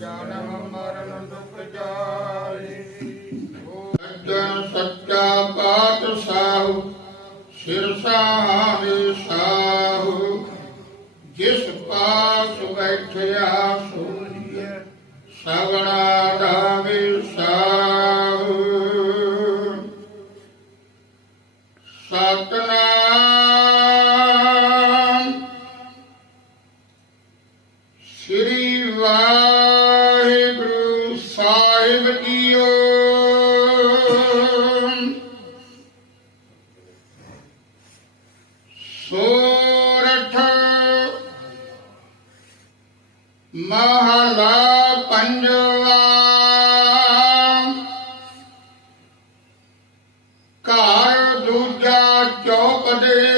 ਜਨਮ ਮਰਨ ਦੁਖ ਜਾਏ। ਸੱਜਣ ਸੱਚਾ ਪਾਤਸ਼ਾਹ, ਸਿਰਸਾ ਦੇ ਸਾਹੂ। ਜਿਸ ਪਾਸ ਬੈਠਿਆ ਸੋਈਐ ਸਗਣਾ ਦਾ ਵਿਸਾਹੂ ਸਤਨਾਮ, ਸ੍ਰੀ ਵਾਹਿਗੁਰੂ ਸਾਹਿਬ ਜੀਓ ਸੋਰਠ ਮਹਲਾ ਪੰਜਵਾ। ਘਰ ਦੂਜਾ ਚੌਕ ਦੇ